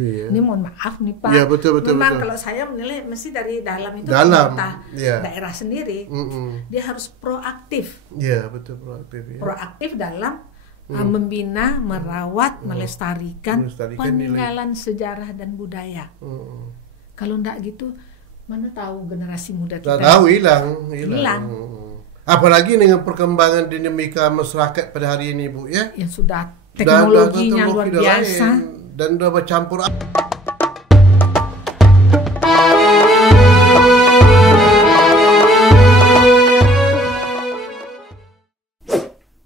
Iya. Ini mohon maaf nih Pak. Iya, betul. Memang kalau saya menilai mesti dari dalam itu Dalam, daerah sendiri. Dia harus proaktif. Iya, betul, proaktif. Ya. Proaktif dalam membina, merawat, melestarikan peninggalan sejarah dan budaya. Kalau enggak gitu, mana tahu generasi muda kita. Tahu hilang. Apalagi dengan perkembangan dinamika masyarakat pada hari ini, Bu, ya. Yang sudah teknologinya luar biasa dan sudah bercampur.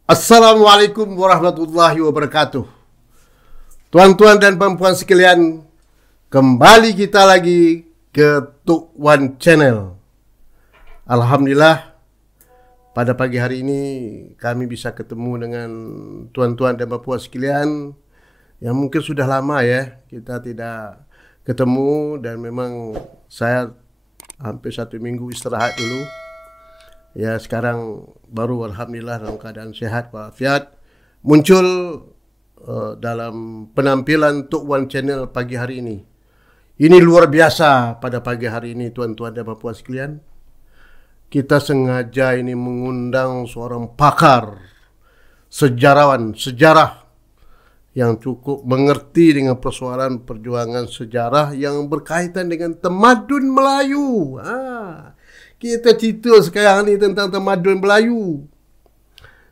Assalamualaikum warahmatullahi wabarakatuh. Tuan-tuan dan perempuan sekalian, kembali kita lagi ke Tuk Wan Channel. Alhamdulillah, pada pagi hari ini kami bisa ketemu dengan tuan-tuan dan perempuan sekalian yang mungkin sudah lama ya kita tidak ketemu, dan memang saya hampir 1 minggu istirahat dulu. Ya, sekarang baru alhamdulillah dalam keadaan sehat walafiat muncul dalam penampilan Tuk Wan Channel pagi hari ini. Ini luar biasa pada pagi hari ini, tuan-tuan dan perempuan sekalian. Kita sengaja ini mengundang seorang pakar, sejarawan, sejarah yang cukup mengerti dengan persoalan perjuangan sejarah yang berkaitan dengan tamadun Melayu. Kita cerita sekarang ni tentang tamadun Melayu.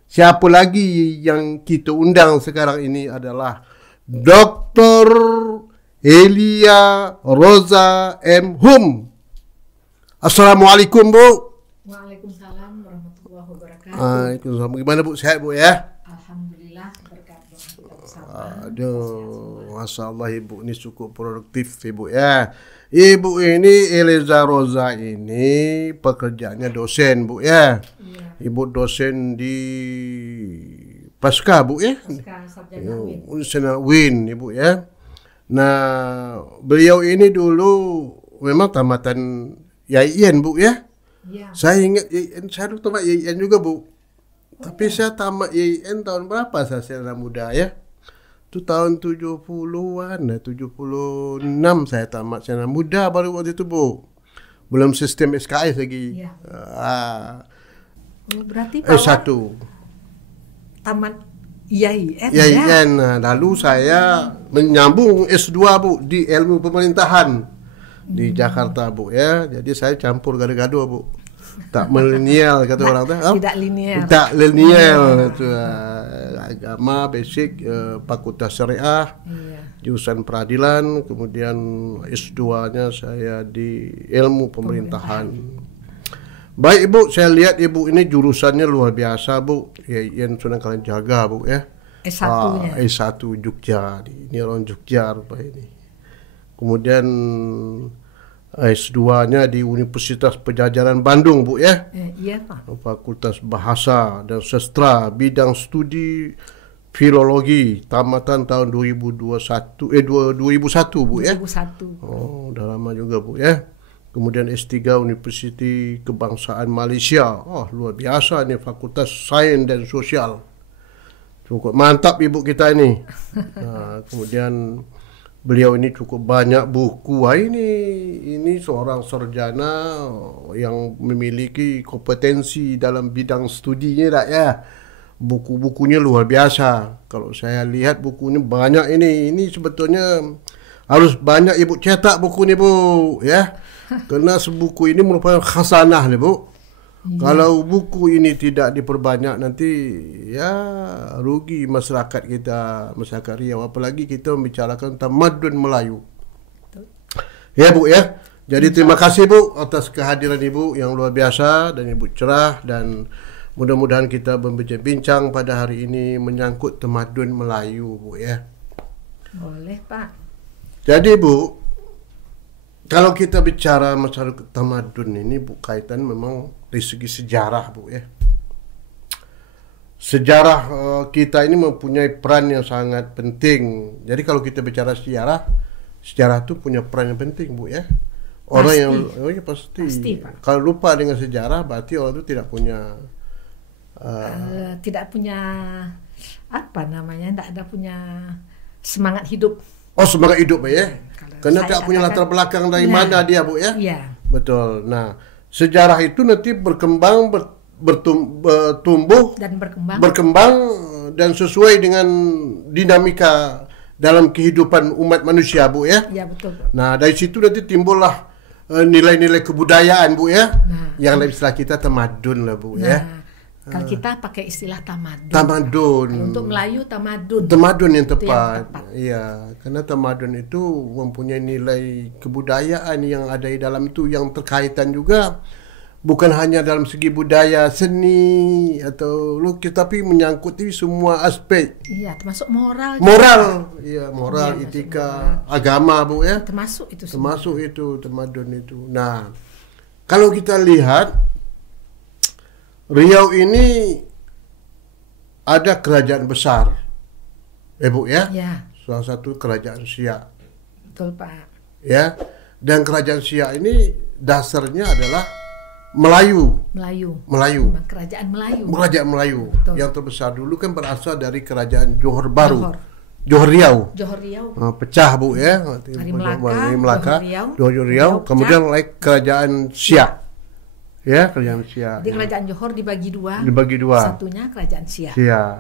Siapa lagi yang kita undang sekarang ini adalah Dr. Elia Roza M. Hum. Assalamualaikum, Bu. Waalaikumsalam warahmatullahi wabarakatuh. Waalaikumsalam. Gimana, Bu? Sehat, Bu, ya? Alhamdulillah, berkat doa kita bersama. Aduh, Masya Allah, Ibu ini cukup produktif, Ibu, ya. Ibu ini, Elia Roza ini pekerjaannya dosen, Bu, ya. Iya. Ibu dosen di Pasca, Bu, ya. Pasca Sarjana Win. Sarjana Win, Ibu, ya. Nah, beliau ini dulu memang tamatan YIN, Bu, ya. Ya. Saya ingat YIN, saya dulu tamat YIN juga, Bu. Tapi saya tamat YIN tahun berapa saya anak muda, ya? Itu tahun 70-an, 76 saya tamat anak muda baru waktu itu, Bu. Belum sistem SKS lagi. Ya. Berarti S1. Tamat YIN, ya? Nah, lalu saya menyambung S2, Bu, di ilmu pemerintahan. Di Jakarta, Bu, ya. Jadi saya campur gado-gado, Bu. Tak milenial kata orang tu. Tidak linear. Tak linear itu. Agama basic, Fakultas Syariah. Jurusan peradilan, kemudian S2-nya saya di ilmu pemerintahan. Baik, Ibu, saya lihat Ibu ini jurusannya luar biasa, Bu. Yang sudah kalian jaga, Bu, ya. S1-nya. S1 Jogja. Ini orang Jogja rupanya ini. Kemudian S2-nya di Universitas Padjadjaran Bandung, Bu, ya. Iya, Pak. Fakultas Bahasa dan Sastra, bidang studi filologi, tamatan tahun 2001, Bu, ya. 2001. Oh, udah lama juga, Bu, ya. Kemudian S3 Universiti Kebangsaan Malaysia. Oh, luar biasa ini, Fakultas Sains dan Sosial. Cukup mantap Ibu kita ini. Nah, kemudian beliau ini cukup banyak buku. Ini seorang sarjana yang memiliki kompetensi dalam bidang studinya, tak, ya. Buku-bukunya luar biasa. Kalau saya lihat bukunya banyak ini. Ini sebetulnya harus banyak Ibu cetak buku ni, Bu, ya. Kerana sebuku ini merupakan khazanah ni, Bu. Kalau buku ini tidak diperbanyak nanti ya rugi masyarakat kita, masyarakat Riau, apalagi kita membicarakan tamadun Melayu. Ya, Bu, ya. Jadi terima kasih, Bu, atas kehadiran Ibu yang luar biasa, dan Ibu cerah, dan mudah-mudahan kita berbincang pada hari ini menyangkut tamadun Melayu, Bu, ya. Boleh, Pak. Jadi, Bu, kalau kita bicara masalah tamadun ini, Bu, kaitan memang dari segi sejarah, Bu, ya. Sejarah kita ini mempunyai peran yang sangat penting. Jadi kalau kita bicara sejarah itu punya peran yang penting, Bu, ya. Orang pasti. Ya pasti. Pak. Kalau lupa dengan sejarah, berarti orang itu tidak punya apa namanya, tidak ada punya semangat hidup. Oh, semangat hidup ya. Karena tak punya latar katakan, belakang dari mana dia, Bu ya. Iya. Betul. Nah, sejarah itu nanti berkembang, tumbuh Dan berkembang dan sesuai dengan dinamika dalam kehidupan umat manusia, Bu ya. Iya, betul. Nah, dari situ nanti timbullah nilai-nilai kebudayaan, Bu ya. Nah, yang dalam istilah kita tamadun lah, Bu ya. Kalau kita pakai istilah tamadun. Tamadun. Kalau untuk Melayu tamadun. Tamadun yang Itu tepat. yang tepat. Iya, karena tamadun itu mempunyai nilai kebudayaan yang ada di dalam itu yang terkaitan juga bukan hanya dalam segi budaya, seni atau lukis, tapi menyangkut semua aspek. Iya, termasuk moral. Moral, iya, moral, Iya, etika, moral. agama, Bu ya. Termasuk itu semua. Termasuk itu tamadun itu. Nah, kalau kita lihat Riau ini ada kerajaan besar, Bu ya. Ya, Salah satu kerajaan Siak, betul Pak. ya. Dan kerajaan Siak ini dasarnya adalah Melayu. Memang kerajaan Melayu. Kerajaan Melayu. Betul. Yang terbesar dulu kan berasal dari kerajaan Johor Baru. Johor Riau. Johor Riau. Pecah, Bu ya. Hari Melaka, Melaka, Johor Riau, Riau, kemudian naik kerajaan Siak. Ya, kerajaan Siak. Jadi kerajaan Johor dibagi dua. Dibagi dua. Satunya kerajaan Siak. Siak.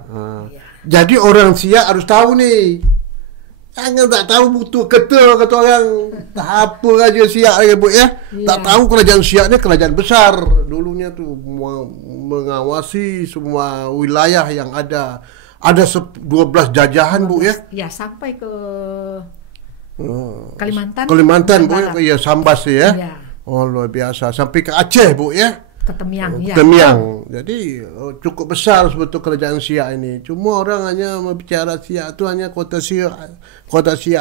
Iya. Jadi orang Siak harus tahu nih. Jangan tak tahu butuh kata orang. Tak apa aja Siak lagi, Bu ya. Iya. Tak tahu kerajaan Siak ni kerajaan besar. Dulunya tu mengawasi semua wilayah yang ada. Ada 12 jajahan, Bu ya. Ya, sampai ke Kalimantan. Kalimantan, Bu Barat. ya. Sambas ya. Iya. Oh, luar biasa. Sampai ke Aceh, Bu ya. Ke Temiang, ya. Temiang. Jadi cukup besar sebetulnya kerajaan Siak ini. Cuma orang hanya berbicara Siak itu hanya kota Siak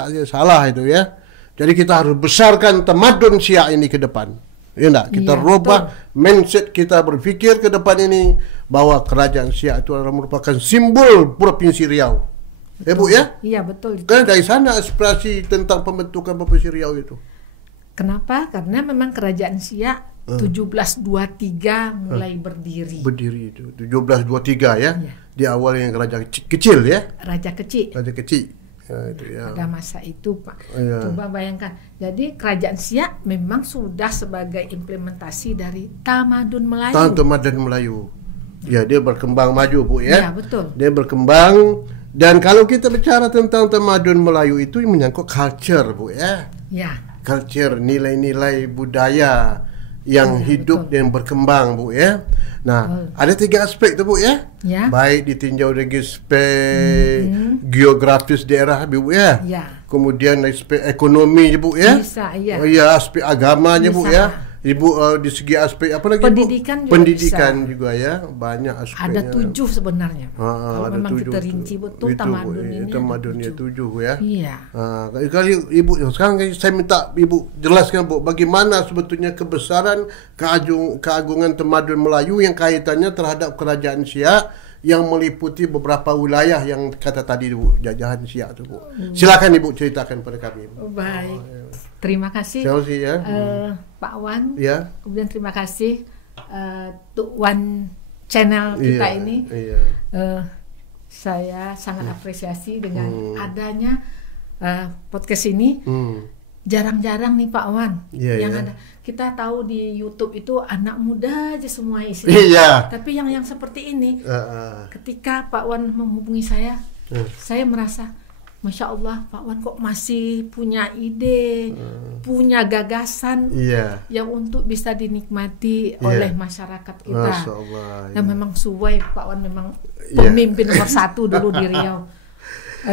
saja. Salah itu ya. Jadi kita harus besarkan tamadun Siak ini ke depan. Ya enggak? Kita Iya, rubah mindset kita berfikir ke depan ini bahwa kerajaan Siak itu adalah merupakan simbol Provinsi Riau. Ya, Bu ya? Iya, betul. Karena dari sana aspirasi tentang pembentukan Provinsi Riau itu. Kenapa? Karena memang kerajaan Siak 1723 mulai berdiri. Berdiri itu 1723 ya. Iya. Di awal yang kerajaan kecil ya. Raja kecil. Raja kecil. Ya, itu ya. Pada masa itu, Pak. Iya. Coba bayangkan. Jadi kerajaan Siak memang sudah sebagai implementasi dari tamadun Melayu. Tamadun Melayu. Ya, dia berkembang maju, Bu ya. Iya, betul. Dia berkembang dan kalau kita bicara tentang tamadun Melayu itu menyangkut culture, Bu ya. Ya. Culture, nilai-nilai budaya yang hidup betul. dan berkembang, Bu ya. Nah, ada 3 aspek tu, Bu ya. Ya. Baik ditinjau dari aspek geografis daerah, Bu ya. Ya. Kemudian aspek ekonomi, Bu ya. Bisa, iya. Oh ya, aspek agamanya, Bu Bisa. ya. Ibu di segi aspek apa lagi, Pendidikan Bu? juga Pendidikan bisa. juga ya, banyak aspeknya. Ada 7 sebenarnya. Kalau ada memang 7 kita rinci betul itu, tamadun ini. ada tamadunnya 7 ya. Iya. Kali Ibu sekarang saya minta Ibu jelaskan, Bu, bagaimana sebetulnya kebesaran keagungan tamadun Melayu yang kaitannya terhadap kerajaan Siak yang meliputi beberapa wilayah yang kata tadi, Bu, jajahan Siak tu, Bu. Silakan Ibu ceritakan pada kami. Baik. Terima kasih. Terima kasih ya. Pak Wan. Ya. Kemudian terima kasih Tuk Wan channel kita Iya, ini. Iya. Saya sangat apresiasi dengan adanya podcast ini. Jarang-jarang nih Pak Wan Iya, yang iya. ada. Kita tahu di YouTube itu anak muda aja semua isinya. Iya. Tapi yang seperti ini, ketika Pak Wan menghubungi saya merasa Masya Allah, Pak Wan kok masih punya ide, punya gagasan Iya. yang untuk bisa dinikmati Iya. oleh masyarakat kita. Masya Allah. Dan memang suai Pak Wan memang Iya. pemimpin nomor 1 dulu di Riau.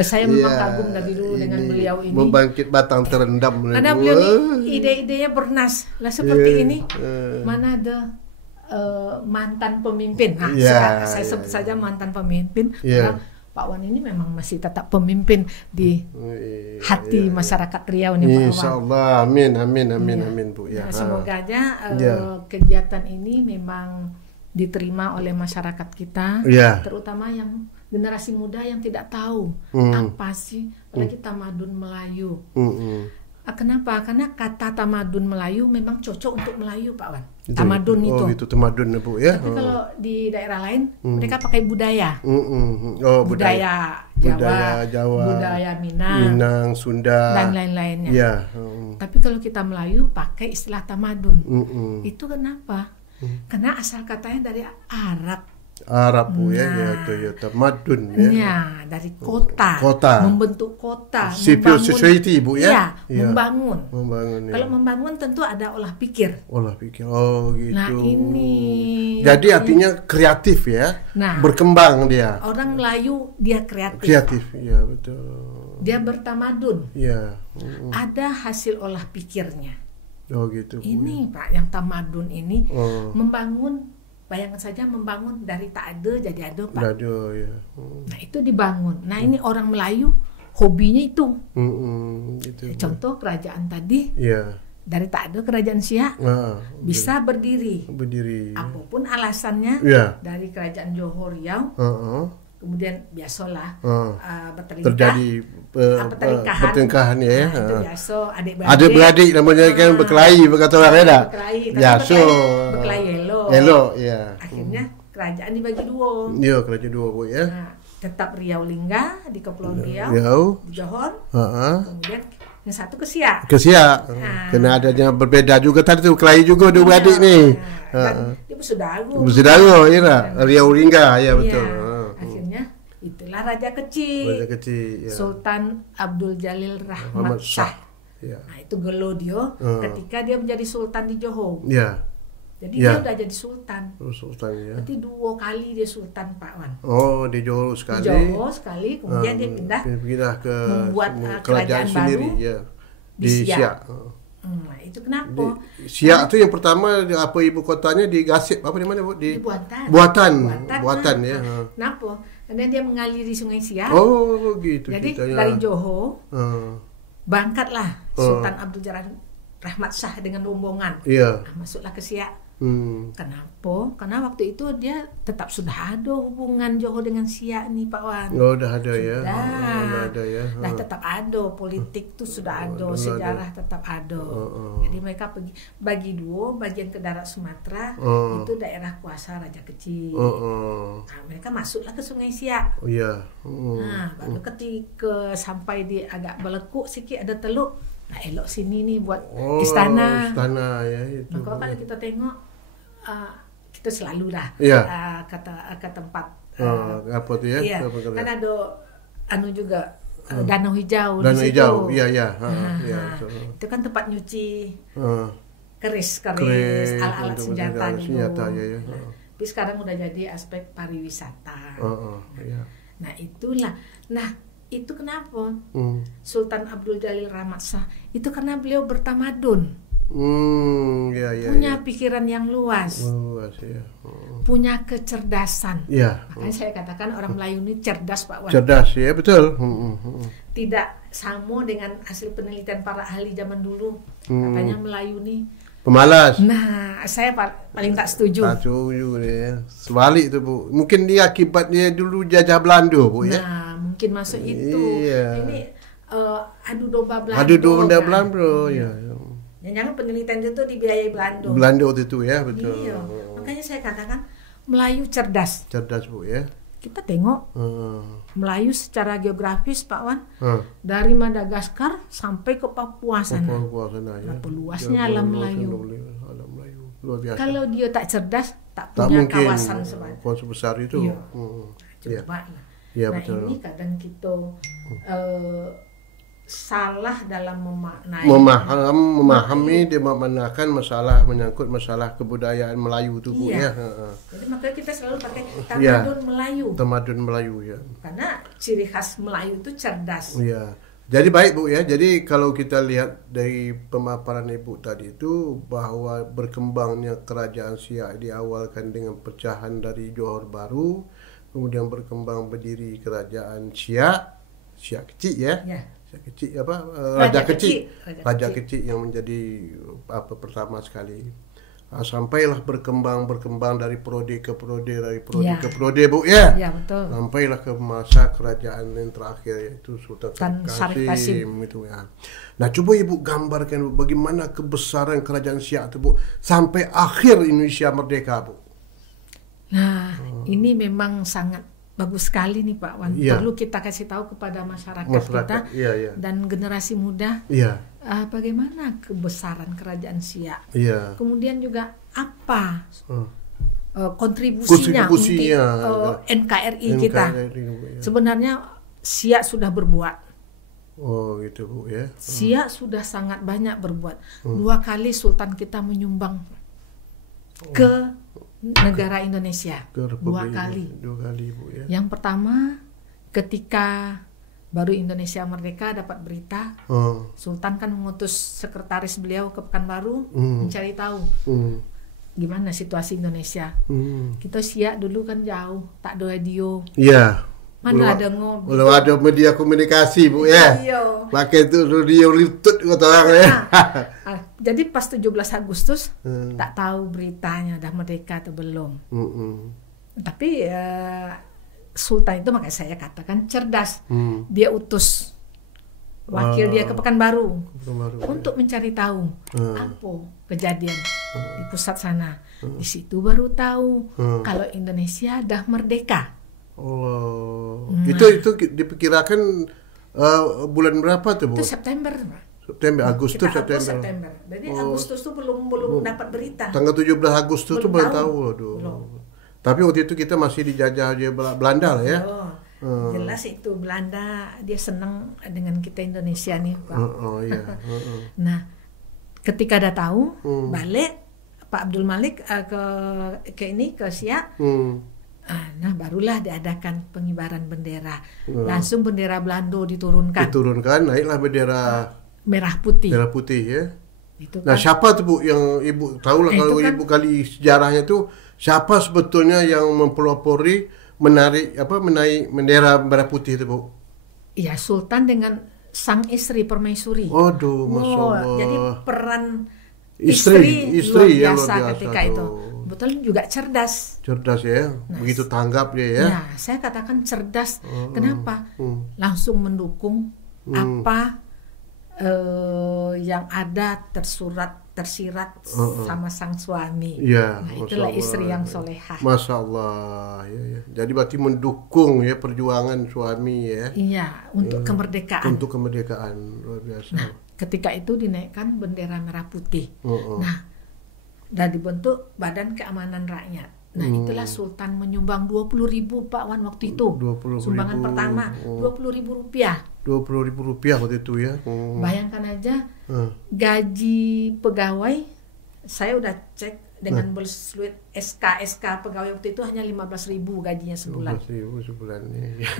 Saya memang Iya, kagum dari dulu dengan beliau ini. Membangkit batang terendam. Karena beliau ini ide-idenya bernas lah seperti Iya. ini. Mana ada mantan pemimpin. Nah, Iya, saya sebut saja mantan pemimpin. Iya. Karena Pak Wan ini memang masih tetap pemimpin di hati masyarakat Riau nih Pak Wan. Insyaallah, amin, amin, amin, Iya. amin, Bu ya. Nah, semoga aja Ya. kegiatan ini memang diterima oleh masyarakat kita, Ya. terutama yang generasi muda yang tidak tahu apa sih apalagi tamadun Melayu. Kenapa? Karena kata tamadun Melayu memang cocok untuk Melayu, Pak Wan. Tamadun itu. Oh, itu tamadun Bu ya. Tapi kalau di daerah lain mereka pakai budaya. Oh, budaya Jawa, budaya Minang, Sunda dan lain-lainnya. Ya. Tapi kalau kita Melayu pakai istilah tamadun. Itu kenapa? Karena asal katanya dari Arab Bu ya, ya tamadun ya. Ya, dari kota. Membentuk kota, civil society Bu ya. Iya, membangun. Ya. Kalau membangun tentu ada olah pikir. Oh gitu. Nah, ini. Jadi artinya kreatif ya. Nah, berkembang dia. Orang Melayu dia kreatif. Ya betul. Dia bertamadun. Ya. Ada hasil olah pikirnya. Oh gitu. Ini Pak, yang tamadun ini membangun. Bayangkan saja membangun dari tak ada jadi ada, Pak. Ya. Nah, itu dibangun. Nah, ini orang Melayu hobinya itu. Gitu. Contoh kerajaan tadi. Iya. Dari tak ada kerajaan Siak bisa berdiri. Apapun alasannya. Dari kerajaan Johor Riau. Kemudian biasalah terjadi pertengkahan ya. Itu biasa adik-beradik namanya kan berkelahi berkata orang ada. Berkelahi elok ya. Akhirnya kerajaan dibagi dua. Iya, kerajaan dua Bu ya. Tetap Riau Lingga di Kepulauan Riau, di Johor. Kemudian yang satu ke Siak. Kena adanya berbeda juga tadi tu berkelahi juga dua adik ni. Dia bersaudara. Riau Lingga ya betul. Akhirnya itulah raja kecil. Sultan Abdul Jalil Rahmat Shah. Nah, itu gelo dia ketika dia menjadi sultan di Johor. Jadi dia udah jadi sultan. Ya. Berarti 2 kali dia sultan, Pak Wan. Oh, di Johor sekali. Kemudian dia pindah ke membuat kerajaan sendiri baru di Siak. Nah, itu kenapa? Siak itu yang pertama apa ibu kotanya di Gasip apa di mana Bu? Di Buatan ya. Kenapa? Karena dia mengaliri Sungai Siak. Oh, gitu. Jadi dari Johor berangkatlah Sultan Abdul Jalil Rahmat Shah dengan rombongan. Masuklah ke Siak. Kenapa? Karena waktu itu dia tetap sudah ada hubungan Johor dengan Siak nih, Pak Wan. Udah ada ya. Dah tetap ada, politik tuh sudah ada, sejarah tetap ada. Jadi mereka pergi bagi dua, bagian ke darat Sumatera itu daerah kuasa Raja Kecil. Nah, mereka masuklah ke Sungai Siak. Nah, baru ketika sampai di agak belekuk sikit ada teluk. Nah, elok sini nih buat istana. Istana ya itu. Nah, kalau kita tengok kita selalu dah ke tempat apa tuh ya? Iya, kan ada juga danau hijau di situ. Danau hijau, itu kan tempat nyuci keris alat-alat senjata dulu. Tapi sekarang udah jadi aspek pariwisata. Nah, itulah. Nah, itu kenapa Sultan Abdul Jalil Rahmat Shah itu karena beliau bertamadun. Punya pikiran yang luas, punya kecerdasan. Makanya saya katakan orang Melayu ini cerdas, Pak Wan. Cerdas ya, betul. Tidak sama dengan hasil penelitian para ahli zaman dulu. Katanya Melayu ini pemalas. Nah, saya paling tak setuju. Tak setuju dia. Sebalik tu Bu. Mungkin dia akibat dia dulu jajah Belanda Bu ya. Nah, mungkin masuk itu. Ini adu domba Belanda. Adu domba Belanda ya. Jangan penelitian itu dibiayai Belanda. Belanda waktu itu ya, betul. Iya. Makanya saya katakan Melayu cerdas. Cerdas Bu ya. Kita tengok Melayu secara geografis, Pak Wan, dari Madagaskar sampai ke Papua sana. Berapa luasnya alam Melayu. Luar biasa. Kalau dia tak cerdas, tak punya kawasan sebesar itu. Coba. Ya, nah, betul. ini kadang kita salah dalam memahami dia memandangkan menyangkut masalah kebudayaan Melayu itu Bu ya. Jadi makanya kita selalu pakai tamadun Melayu ya. Karena ciri khas Melayu itu cerdas. Iya. Jadi baik Bu ya. Jadi kalau kita lihat dari pemaparan Ibu tadi itu bahwa berkembangnya kerajaan Siak diawalkan dengan pecahan dari Johor Baru, kemudian berkembang berdiri kerajaan Siak kecil ya. Kecil Raja kecil yang menjadi pertama sekali. Sampailah berkembang dari prode ke prode, dari prode ke prode, Bu ya. Iya, betul. Sampailah ke masa kerajaan yang terakhir, yaitu Sultan Syarif Qasim itu ya. Nah, coba Ibu gambarkan, Bu, bagaimana kebesaran kerajaan Siak itu, Bu, sampai akhir Indonesia merdeka, Bu. Nah, ini memang sangat bagus sekali nih Pak Wan. Perlu kita kasih tahu kepada masyarakat kita dan generasi muda. Bagaimana kebesaran kerajaan Siak. Kemudian juga apa kontribusinya untuk NKRI kita. Sebenarnya Siak sudah berbuat. Oh gitu Bu ya. Siak sudah sangat banyak berbuat. 2 kali Sultan kita menyumbang ke negara Indonesia. 2 kali. 2 kali Bu ya. Yang pertama ketika baru Indonesia merdeka, dapat berita Sultan kan mengutus sekretaris beliau ke Pekanbaru mencari tahu gimana situasi Indonesia. Kita Siak dulu kan jauh, tak ada radio. Iya. Mana ada ngobrol. Belum ada media komunikasi Bu ya. Pakai itu radio lutut kata orang ya. Jadi pas 17 Agustus tak tahu beritanya dah merdeka atau belum. Tapi Sultan itu makanya saya katakan cerdas. Dia utus wakil dia ke Pekanbaru untuk mencari tahu apa kejadian di pusat sana. Di situ baru tahu kalau Indonesia dah merdeka. Itu diperkirakan bulan berapa tuh Bu? Itu September. Agustus, September. Jadi Agustus tuh belum dapat berita. Tanggal 17 Agustus tuh belum tahu. Tapi waktu itu kita masih dijajah Belanda lah ya. Jelas itu Belanda dia senang dengan kita Indonesia nih Pak. Nah, ketika ada tahu balik Pak Abdul Malik ke Siak. Nah, barulah diadakan pengibaran bendera. Langsung bendera Belanda diturunkan. Naiklah bendera merah putih ya. Itu nah, siapa tuh Bu yang Ibu tahu lah kalau Ibu kali sejarahnya tuh siapa sebetulnya yang mempelopori menaik bendera merah putih itu Bu? Iya, Sultan dengan sang istri Permaisuri. Masya Allah. Jadi peran istri luar biasa ketika itu. Betul juga cerdas ya. Begitu tanggap dia ya. Ya, saya katakan cerdas. Kenapa? Langsung mendukung apa yang ada tersirat sama sang suami. Nah, itulah istri yang solehah. Masya Allah. Ya. Jadi berarti mendukung ya perjuangan suami ya. Iya, untuk kemerdekaan. Untuk kemerdekaan luar biasa. Nah, ketika itu dinaikkan bendera merah putih. Nah, dan dibentuk Badan Keamanan Rakyat. Nah, itulah Sultan menyumbang 20.000 Pak Wan waktu itu. Sumbangan pertama 20.000 rupiah. 20.000 rupiah waktu itu ya. Bayangkan aja gaji pegawai, saya udah cek dengan bersulit SK pegawai waktu itu hanya 15.000 gajinya sebulan. 15.000 sebulan.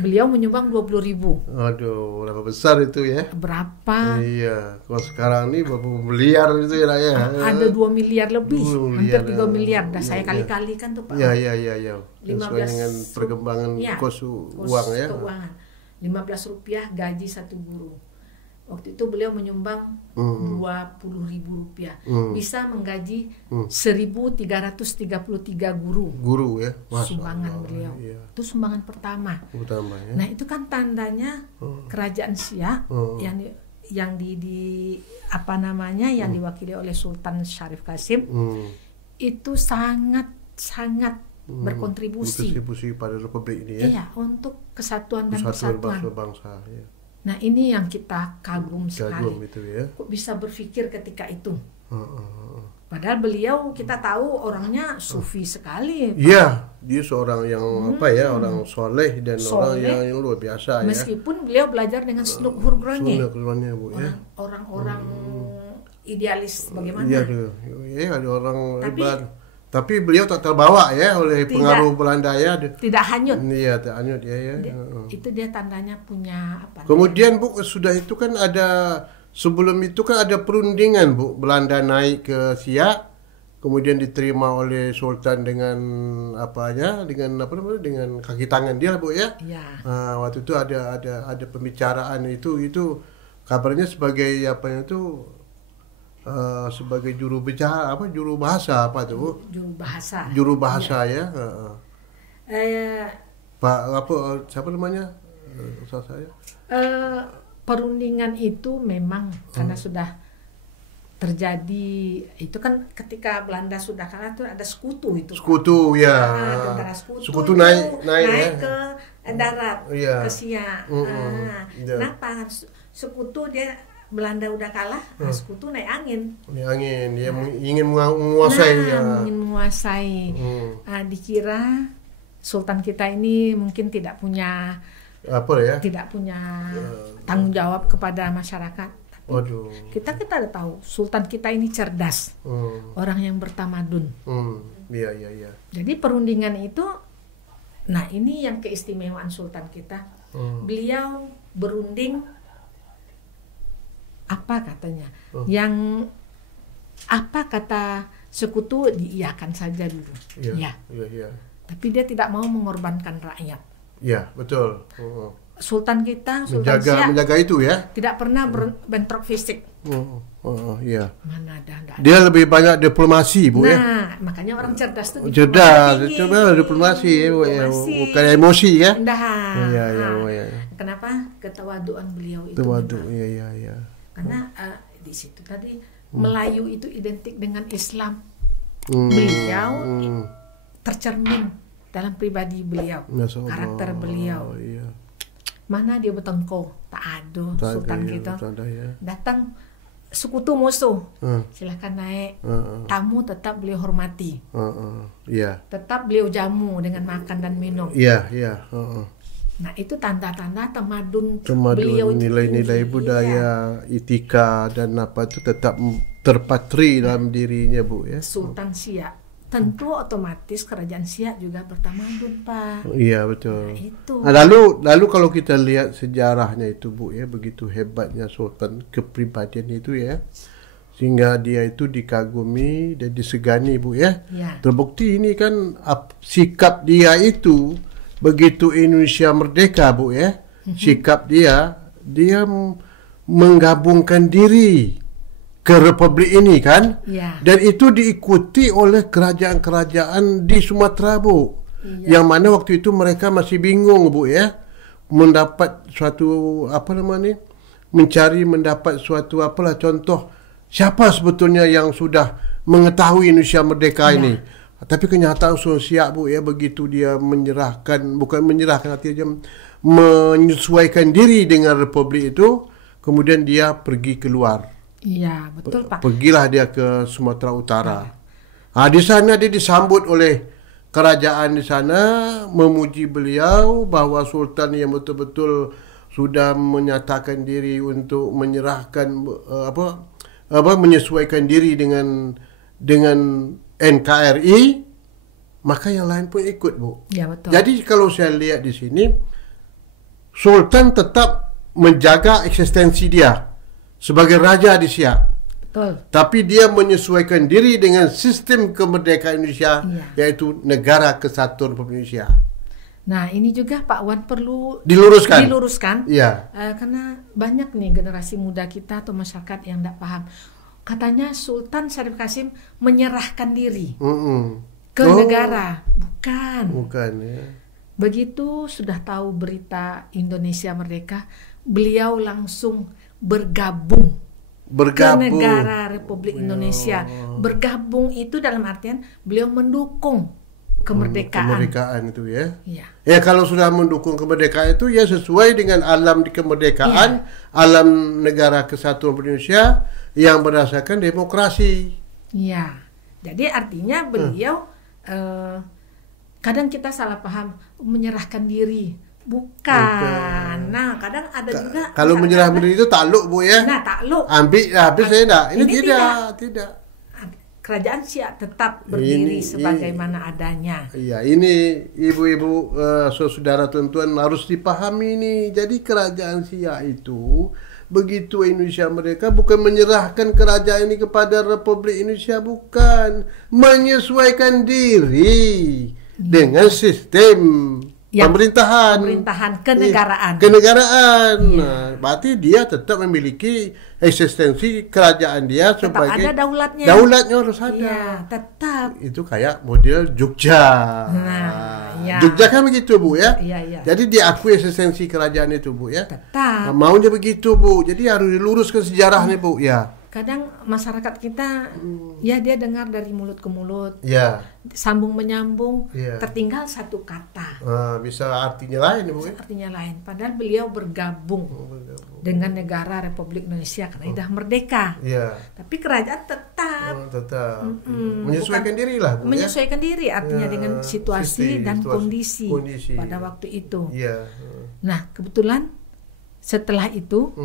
Beliau menyumbang 20.000. Aduh, berapa besar itu ya? Berapa? Iya, kalau sekarang ini berapa miliar itu ya. Ada 2 miliar lebih, hampir 3 miliar. Dah saya kali-kalikan tuh Pak. Iya. 15 dengan perkembangan kos uang ya. Keuangan. 15 rupiah gaji 1 guru. Waktu itu beliau menyumbang 20.000 rupiah. Bisa menggaji 1.333 guru ya. Allah, sumbangan beliau. Iya. Itu sumbangan pertama ya. Nah, itu kan tandanya kerajaan Siak yang yang diwakili oleh Sultan Syarif Qasim itu sangat berkontribusi pada republik ini ya. Iya, untuk kesatuan dan persatuan bangsa ya. Nah, ini yang kita kagum sekali. Itu ya. Kok bisa berpikir ketika itu? Padahal beliau kita tahu orangnya sufi sekali. Iya, dia seorang yang orang soleh dan orang yang luar biasa. Meskipun beliau belajar dengan seluk hurgranya. Bu ya. Orang-orang idealis bagaimana? Iya, ada orang hebat. Tapi beliau tak terbawa ya oleh pengaruh Belanda ya. Tidak hanyut. Iya, tidak hanyut ya. Itu dia tandanya punya apa? Kemudian Bu, sudah itu kan sebelum itu kan ada perundingan Bu, Belanda naik ke Siak, kemudian diterima oleh Sultan dengan dengan kaki tangan dia Bu ya. Iya. Waktu itu ada pembicaraan itu kabarnya sebagai sebagai juru bicara juru bahasa apa tuh? Juru bahasa ya. Pak siapa namanya? Saya. Perundingan itu memang karena sudah terjadi itu kan ketika Belanda sudah kalah tuh ada sekutu itu. Sekutu ya. Tentara sekutu naik ya. Ke darat ke Siak. Kenapa sekutu dia Belanda udah kalah, sekutu naik angin. Dia ingin menguasai. Ingin menguasai. Dikira Sultan kita ini mungkin tidak punya tidak punya tanggung jawab kepada masyarakat. Tapi kita udah tahu Sultan kita ini cerdas, orang yang bertamadun. Iya. Jadi perundingan itu, nah ini yang keistimewaan Sultan kita. Beliau berunding apa katanya, yang apa kata sekutu diiyakan saja dulu. Iya. Tapi dia tidak mau mengorbankan rakyat. Iya, betul. Sultan kita, menjaga itu ya. Tidak pernah bentrok fisik. Iya. Mana ada. Dia lebih banyak diplomasi, Bu ya. Nah, makanya orang cerdas tuh diplomasi, bukan emosi ya. Iya. Kenapa? Ketawaduan beliau itu. Iya. Karena di situ tadi Melayu itu identik dengan Islam. Beliau tercermin dalam pribadi beliau, karakter beliau. Mana dia bertengkar, tak ada Sultan kita. Datang sekutu musuh, silahkan naik. Tamu tetap beliau hormati. Tetap beliau jamu dengan makan dan minum. Nah itu tanda-tanda tamadun beliau, nilai-nilai budaya, etika dan apa itu tetap terpatri dalam dirinya, Bu ya. Sultan Siak tentu otomatis kerajaan Siak juga bertamadun, Pak. Iya betul. Nah, itu. Nah, lalu kalau kita lihat sejarahnya itu, Bu ya, begitu hebatnya Sultan, kepribadian itu ya, sehingga dia itu dikagumi dan disegani, Bu ya. Terbukti ini kan sikap dia itu begitu Indonesia merdeka, Bu ya. Sikap dia menggabungkan diri ke republik ini kan, dan itu diikuti oleh kerajaan-kerajaan di Sumatera, Bu, yang mana waktu itu mereka masih bingung, Bu ya, mendapat suatu mendapat suatu contoh siapa sebetulnya yang sudah mengetahui Indonesia merdeka ini. Tapi kenyataan sosial, Bu ya, begitu dia artinya menyesuaikan diri dengan republik itu, kemudian dia pergi keluar. Iya, betul, Pak. Pergilah dia ke Sumatera Utara. Di sana dia disambut oleh kerajaan di sana, memuji beliau bahwa Sultan yang betul-betul sudah menyatakan diri untuk menyerahkan menyesuaikan diri dengan NKRI, maka yang lain pun ikut, Bu. Ya, betul. Jadi kalau saya lihat di sini, Sultan tetap menjaga eksistensi dia sebagai raja di Siak. Betul. Tapi dia menyesuaikan diri dengan sistem kemerdekaan Indonesia, yaitu Negara Kesatuan Republik Indonesia. Nah, ini juga Pak Wan perlu diluruskan. Iya. Karena banyak nih generasi muda kita atau masyarakat yang tidak paham. Katanya Sultan Syarif Qasim menyerahkan diri ke negara. Bukan ya. Begitu sudah tahu berita Indonesia merdeka, beliau langsung bergabung ke negara Republik Indonesia. Bergabung itu dalam artian beliau mendukung kemerdekaan itu ya. Ya, kalau sudah mendukung kemerdekaan itu ya sesuai dengan alam di kemerdekaan, alam Negara Kesatuan Indonesia yang berdasarkan demokrasi. Iya. Jadi artinya beliau kadang kita salah paham menyerahkan diri. Bukan. Nah, kadang ada juga kalau menyerah diri itu takluk, Bu ya. Nah, takluk. Habis saya enggak. Ini tidak. Kerajaan Siak tetap berdiri sebagaimana adanya. Iya, ini ibu-ibu, saudara tuan-tuan harus dipahami ini. Jadi kerajaan Siak itu begitu Indonesia merdeka bukan menyerahkan kerajaan ini kepada Republik Indonesia, bukan, menyesuaikan diri dengan sistem pemerintahan kenegaraan. Kenegaraan. Nah, berarti dia tetap memiliki eksistensi kerajaan dia Tetap sebagai ada daulatnya. Daulatnya harus ada. Iya, tetap. Itu kayak model Jogja. Iya. Jogja kan begitu, Bu ya. Iya. Jadi diakui eksistensi kerajaan itu, Bu ya. Tetap. Maunya begitu, Bu. Jadi harus diluruskan sejarahnya, Bu ya. Kadang masyarakat kita ya dia dengar dari mulut ke mulut. Ya. Sambung menyambung, Iya. tertinggal satu kata. Bisa artinya lain, Bu ya. Artinya lain. Padahal beliau bergabung dengan negara Republik Indonesia karena sudah merdeka. Iya. Tapi kerajaan tetap Menyesuaikan diri lah, Bu, menyesuaikan diri artinya Ya, dengan situasi dan kondisi pada waktu itu. Iya. Nah, kebetulan setelah itu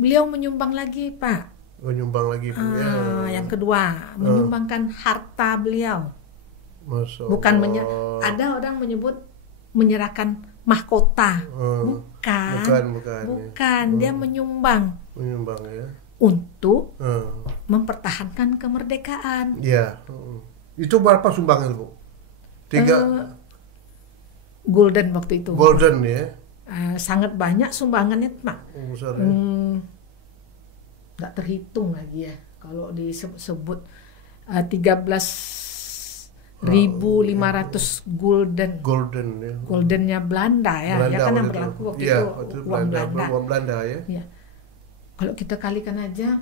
beliau menyumbang lagi, Pak. Menyumbang lagi, Bu ya. Yang kedua, menyumbangkan harta beliau. Masya Bukan Allah. ada orang menyebut menyerahkan mahkota. Bukan. Dia menyumbang Ya. untuk mempertahankan kemerdekaan. Iya. Itu berapa sumbangan, Bu? 3 Golden waktu itu. golden ya. Sangat banyak sumbangannya, Pak. Besar ya. Nggak terhitung lagi ya kalau disebut 13.500 golden. Golden ya. Goldennya Belanda ya, ya kan yang waktu berlaku waktu Iya, itu waktu uang Belanda. Uang Belanda ya. Ya. Kalau kita kalikan aja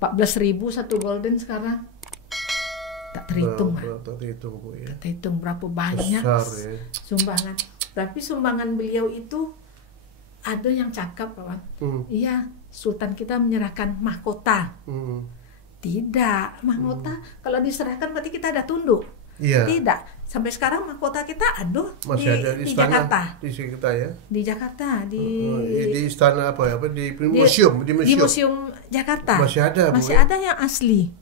14.000 satu golden sekarang tak terhitung, Tak terhitung, Bu ya. tak terhitung berapa banyak Besar ya. sumbangan. Tapi sumbangan beliau itu ada yang cakap, Pak. Iya, Sultan kita menyerahkan mahkota. Tidak, mahkota kalau diserahkan berarti kita ada tunduk. Iya. Tidak, sampai sekarang mahkota kita masih ada di istana, Jakarta. Di kita ya. Di Jakarta, di istana apa ya? Di museum, di museum Jakarta. Masih ada, Bu, masih ya? ada yang asli.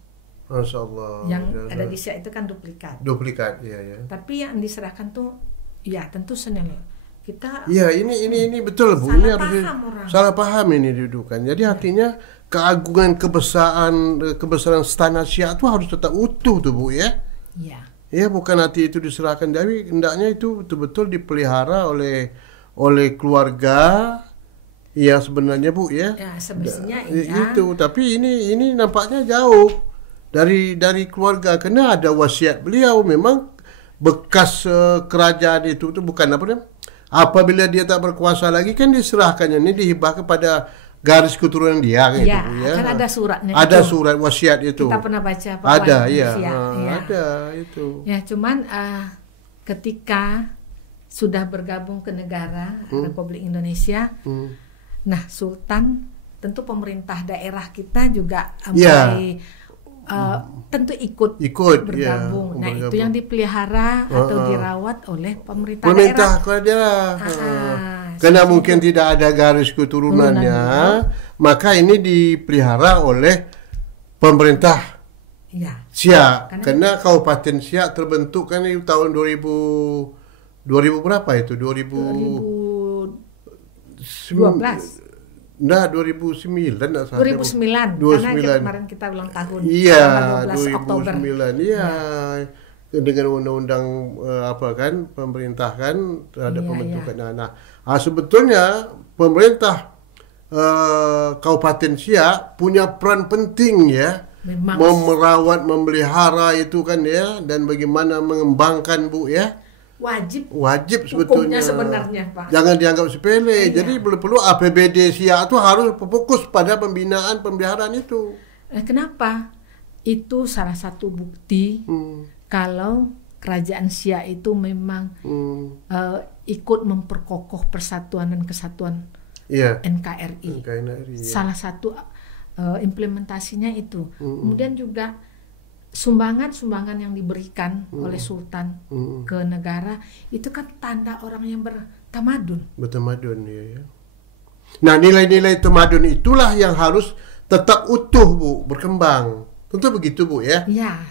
Masya Allah. Yang ada di Siak itu kan duplikat. Duplikat, ya. Tapi yang diserahkan tuh, ya tentu senilai. Kita iya, ini betul, Bu. Ini harus salah paham ini didudukan. Jadi artinya keagungan kebesaran istana Siak itu harus tetap utuh tuh, Bu ya. Iya. Ya, bukan nanti itu diserahkan, tapi hendaknya itu betul-betul dipelihara oleh keluarga yang sebenarnya, Bu ya. Ya, semestinya iya. Itu, tapi ini nampaknya jauh dari keluarga karena ada wasiat beliau memang bekas kerajaan itu tuh bukan apa namanya. Apabila dia tak berkuasa lagi kan diserahkannya ini dihibah kepada garis keturunan dia kan ya, gitu ya. Kan ada suratnya. Ada itu. surat wasiat itu. Kita pernah baca Pak. Ada, iya. Ya. Ada itu. Ya, cuman ketika sudah bergabung ke negara Republik Indonesia, nah Sultan tentu pemerintah daerah kita juga mulai tentu ikut bergabung. Nah, itu yang dipelihara atau dirawat oleh pemerintah daerah. Karena mungkin tidak ada garis keturunannya, maka ini dipelihara oleh pemerintah Siak. Karena Kabupaten Siak terbentuk kan itu tahun 2000 berapa itu? 2012. Nah, 2009 karena kemarin kita ulang tahun. Iya, 12 Oktober. 2009. Iya. Dengan undang-undang pemerintah kan terhadap pembentukan. Nah, sebetulnya pemerintah Kabupaten Siak punya peran penting ya. Memang. Merawat, memelihara itu kan ya, dan bagaimana mengembangkan, Bu ya. Wajib sebetulnya sebenarnya, Pak. Jangan dianggap sepele. Iya. Jadi perlu APBD Siak itu harus fokus pada pembinaan pemeliharaan itu. Kenapa? Itu salah satu bukti kalau kerajaan Siak itu memang ikut memperkokoh persatuan dan kesatuan NKRI. Salah satu implementasinya itu. Kemudian juga sumbangan yang diberikan oleh Sultan ke negara itu kan tanda orang yang bertamadun. Ya. Nah, nilai-nilai tamadun itulah yang harus tetap utuh, Bu, berkembang. Tentu begitu, Bu ya. Ya,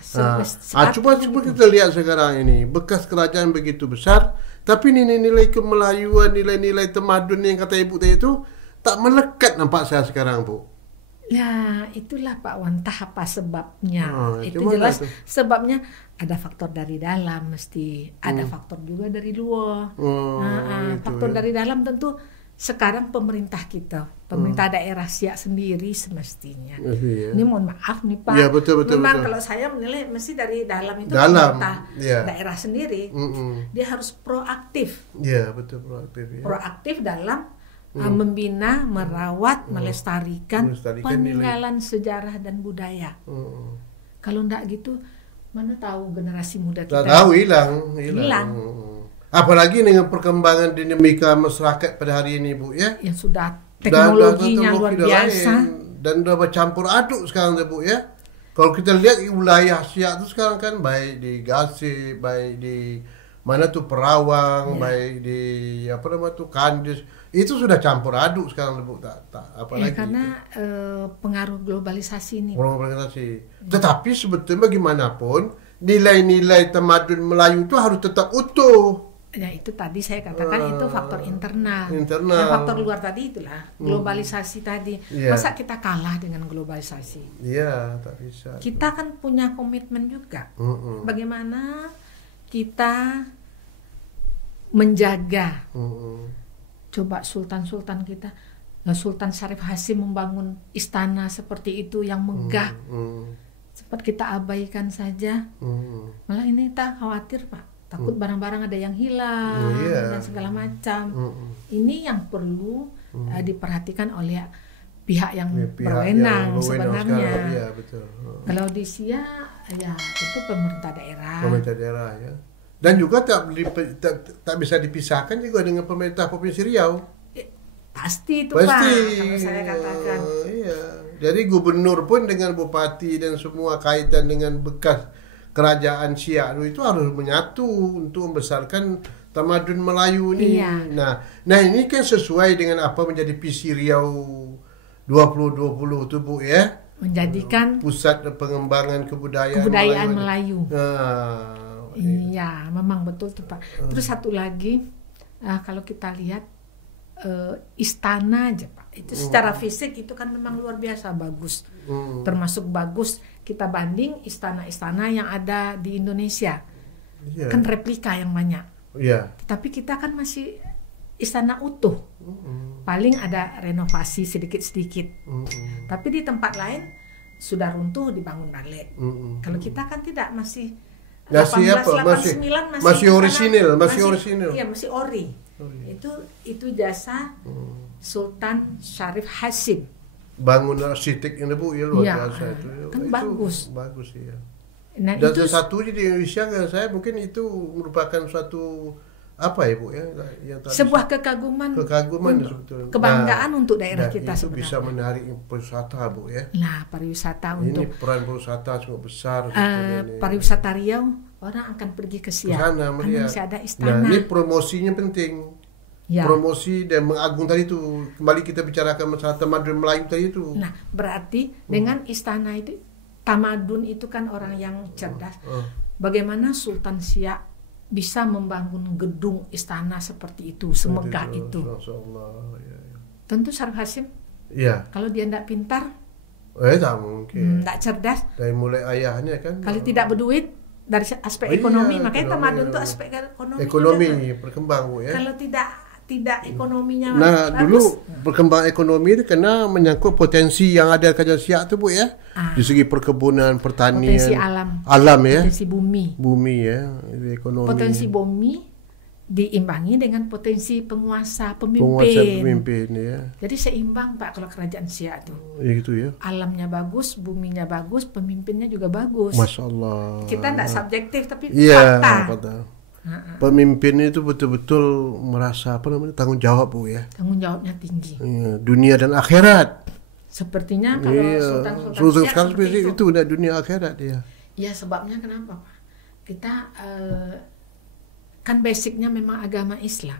coba kita lihat sekarang ini bekas kerajaan begitu besar, tapi nilai-nilai kemelayuan, nilai-nilai tamadun yang kata Ibu tadi itu tak melekat nampak saya sekarang, Bu. Ya, itulah Pak Wan, entah apa sebabnya. Itu Gimana jelas tuh? sebabnya ada faktor dari dalam mesti, ada faktor juga dari luar. Itu Faktor ya. dari dalam tentu sekarang pemerintah kita, pemerintah daerah Siak sendiri semestinya. Iya. Ini mohon maaf nih Pak. Ya, betul. Memang kalau saya menilai mesti dari dalam itu Dalam, pemerintah ya. daerah sendiri. Dia harus proaktif. Iya, betul, proaktif ya. Proaktif dalam membina, merawat, melestarikan peninggalan sejarah dan budaya. Kalau enggak gitu, mana tahu generasi muda kita. Tak tahu hilang. Apalagi dengan perkembangan dinamika masyarakat pada hari ini, Bu ya. Yang sudah teknologinya luar biasa. Dan udah bercampur aduk sekarang, Bu ya. Kalau kita lihat wilayah Siak itu sekarang kan baik di Gasik, baik di mana tuh Perawang, baik di apa namanya tuh Kandis, itu sudah campur aduk sekarang, Bu. Apalagi karena pengaruh globalisasi ini. Tetapi sebetulnya bagaimanapun nilai-nilai tamadun Melayu itu harus tetap utuh. Ya itu tadi saya katakan itu faktor internal. Internal. Yang faktor luar tadi itulah globalisasi tadi. Masa kita kalah dengan globalisasi? Iya, tak bisa. Kita kan punya komitmen juga. Bagaimana kita menjaga. Coba sultan-sultan kita, Sultan Syarif Hasim membangun istana seperti itu yang megah. Sempat kita abaikan saja. Malah ini kita khawatir Pak. Takut barang-barang ada yang hilang dan segala macam. Ini yang perlu diperhatikan oleh pihak yang berwenang sebenarnya. Iya, betul. Kalau di Siak, ya itu pemerintah daerah. Pemerintah daerah ya. Dan juga tak bisa dipisahkan juga dengan pemerintah Provinsi Riau. Pasti itu Pasti. Pak, kalau saya katakan. Iya. Jadi gubernur pun dengan bupati dan semua kaitan dengan bekas kerajaan Siak itu harus menyatu untuk membesarkan tamadun Melayu ini. Iya. Nah ini kan sesuai dengan apa menjadi visi Riau 2020 itu, Bu ya. Menjadikan pusat pengembangan kebudayaan Melayu. Iya, memang betul tuh Pak. Terus satu lagi, kalau kita lihat istana aja Pak, itu secara fisik itu kan memang luar biasa bagus. Termasuk bagus kita banding istana-istana yang ada di Indonesia. Kan replika yang banyak. Tetapi kita kan masih istana utuh. Paling ada renovasi sedikit-sedikit. Tapi di tempat lain sudah runtuh dibangun balik. Kalau kita kan tidak, masih 1889 masih orisinil. Iya, masih ori. Itu jasa Sultan Syarif Hasim. Bangun arsitek ini, Bu, ya luar biasa itu. Kan itu bagus ya. Nah, dan itu satu di Indonesia kan saya mungkin itu merupakan suatu apa ya, Bu ya, yang sebuah kekaguman sebetulnya. Kebanggaan untuk daerah kita itu sebenarnya. bisa menarik pariwisata, Bu ya. Nah, pariwisata ini untuk peran pariwisata cukup besar. pariwisata Riau, orang akan pergi ke Siak karena masih ada istana. Nah, ini promosinya penting. Promosi dan mengagung tadi itu, kembali kita bicarakan masalah tamadun Melayu tadi itu. Nah, berarti dengan istana itu, tamadun itu kan orang yang cerdas. Bagaimana Sultan Siak bisa membangun gedung istana seperti itu, semegah itu? Tentu Syarif Hasim. Kalau dia tidak pintar, tak mungkin. Tidak cerdas. Dari mulai ayahnya kan. Kalau tidak berduit, dari aspek ekonomi, makanya tamadun itu aspek ekonomi. Ekonomi berkembang, Bu ya. Kalau tidak ekonominya bagus. Dulu berkembang ekonomi itu karena menyangkut potensi yang ada di Kerajaan Siak itu, Bu ya. Di segi perkebunan, pertanian, potensi alam ya. Potensi bumi ya, ekonomi. Potensi bumi diimbangi dengan potensi penguasa pemimpin ya. Jadi seimbang Pak kalau Kerajaan Siak itu. Ya gitu ya. Alamnya bagus, buminya bagus, pemimpinnya juga bagus. Masya Allah. Kita tidak subjektif tapi fakta. Pemimpin itu betul-betul merasa tanggung jawab, Bu ya. Tanggung jawabnya tinggi. Dunia dan akhirat. Sepertinya kalau Sultan sekarang itu udah dunia akhirat ya. Ya sebabnya kenapa Pak? Kita kan basicnya memang agama Islam.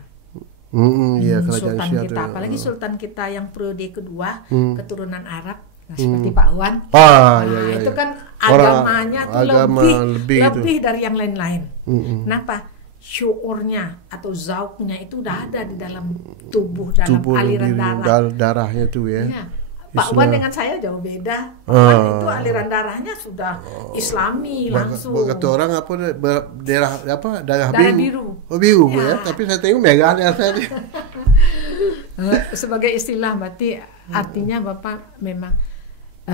Sultan kita, apalagi sultan kita yang periode kedua keturunan Arab. Seperti Pak Wan. Itu kan agamanya tuh lebih dari yang lain-lain. Kenapa? Syuurnya atau zauknya itu udah ada di dalam tubuh aliran darahnya tuh ya. Pak Wan dengan saya jauh beda. Pak Wan itu aliran darahnya sudah Islami langsung. Kata orang apa darah biru. Oh biru ya. Tapi saya tengok merah saya. Sebagai istilah berarti artinya Bapak memang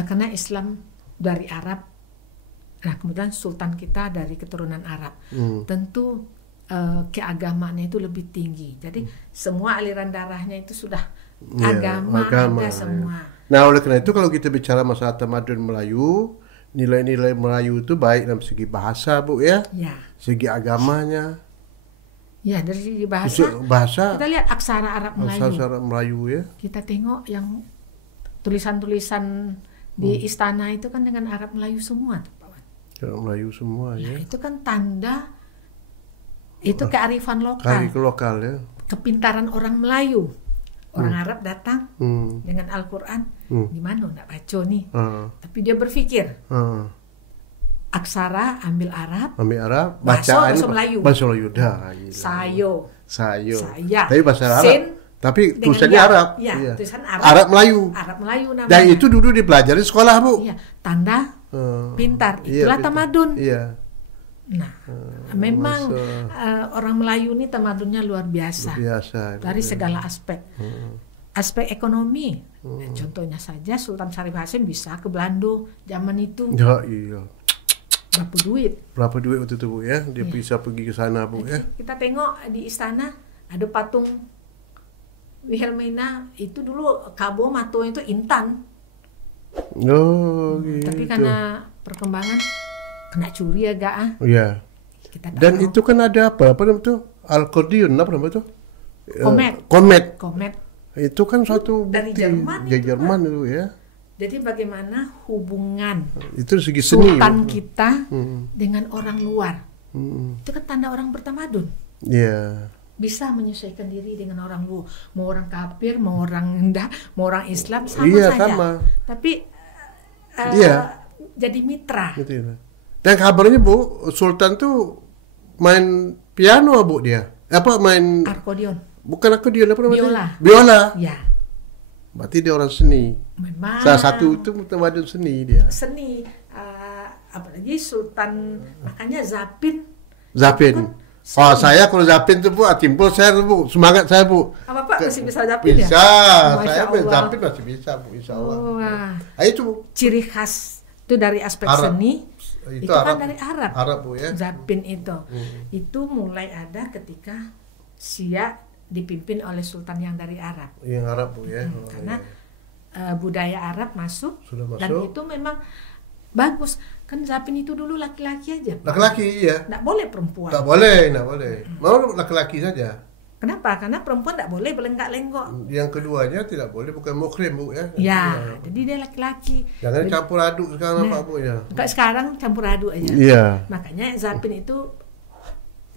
karena Islam dari Arab. Nah, kemudian sultan kita dari keturunan Arab. Tentu keagamaannya itu lebih tinggi. Jadi semua aliran darahnya itu sudah agama ada semua. Nah, oleh karena itu kalau kita bicara masalah tamadun Melayu, nilai-nilai Melayu itu baik dalam segi bahasa, Bu ya. Segi agamanya. Ya, dari segi bahasa. Kita lihat aksara Arab Melayu. Aksara Melayu ya. Kita tengok yang tulisan-tulisan di istana itu kan dengan Arab Melayu semua tuh, Pak Wan. Arab Melayu semua ya. Itu kan tanda itu kearifan lokal. Kearifan lokal ya. Kepintaran orang Melayu. Orang Arab datang dengan Al-Quran, gimana nggak baca nih? Tapi dia berpikir, aksara ambil Arab, bacaan bahasa Melayu, dah. Sayo, saya. Tapi bahasa Arab. Sin, tapi tulisannya Arab. Ya, tulisan Arab. Arab Melayu. Arab Melayu namanya. Dan itu dulu dipelajari sekolah, Bu. Iya, tanda pintar. Itulah tamadun. Iya. Nah, memang orang Melayu ini tamadunnya luar biasa. Dari segala aspek. Aspek ekonomi. Contohnya saja Sultan Syarif Hasim bisa ke Belanda zaman itu. Ya, iya. Berapa duit waktu itu, Bu ya? Dia bisa pergi ke sana, Bu ya. Kita tengok di istana ada patung Wilhelmina, itu dulu Kabo Mato itu Intan. Oh, gitu. Tapi karena perkembangan kena curi agak Iya. Dan itu kan ada apa namanya itu? Al-Kordion apa namanya itu? Komet. Itu kan suatu dari Jerman itu ya. Jadi bagaimana hubungan itu segi seni sultan kita dengan orang luar. Itu kan tanda orang bertamadun. Iya. Bisa menyesuaikan diri dengan orang luar. Mau orang kafir, mau orang Islam sama saja. Sama. Tapi jadi mitra. Dan kabarnya, Bu, Sultan tuh main piano, Bu, dia. Apa main akordeon? Bukan akordeon, apa namanya? Biola. Ya. Berarti dia orang seni. Memang. Salah satu itu tamadun seni dia. Seni, apalagi Sultan, makanya Zapin. Saya kalau Zapin tuh, Bu, timpul saya tuh, Bu, semangat saya, Bu. Apa Pak masih bisa Zapin ya? Bisa. Saya Zapin masih bisa, Bu, insya Allah. Ayo, Bu. Ciri khas itu dari aspek Arab. Seni. Itu kan dari Arab, Bu ya. Zapin itu mulai ada ketika Siak dipimpin oleh Sultan yang dari Arab. Yang Arab, Bu ya. Karena budaya Arab masuk dan itu memang bagus. Kan Zapin itu dulu laki-laki aja. Laki-laki iya. Nggak boleh perempuan. Nggak boleh. Mau laki-laki saja. Kenapa? Karena perempuan tidak boleh belenggak-lenggok. Yang keduanya tidak boleh, bukan muhrim, Bu ya. Ya, jadi dia laki-laki. Jangan campur aduk sekarang, Pak, Bu ya. Enggak, sekarang campur aduk aja. Iya. Makanya Zapin itu